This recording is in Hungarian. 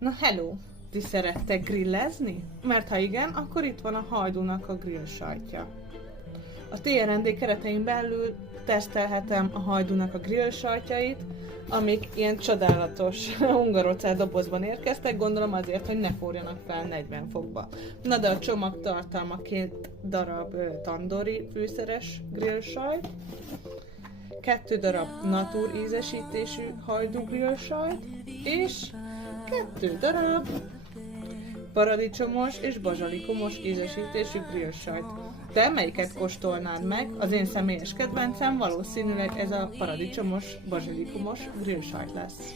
Na hello! Ti szerettek grillezni? Mert ha igen, akkor itt van a Hajdúnak a grill sajtja. A TRND keretein belül tesztelhetem a Hajdúnak a grill sajtjait, amik ilyen csodálatos hungarocell dobozban érkeztek, gondolom azért, hogy ne forjanak fel 40 fokba. Na de a csomag tartalma 2 darab tandori fűszeres grill sajt, 2 darab natur ízesítésű hajdú grill sajt, és 2 darab paradicsomos és bazsalikomos ízesítésű grill sajt. Te melyiket kóstolnád meg? Az én személyes kedvencem valószínűleg ez a paradicsomos, bazsalikomos grill sajt lesz.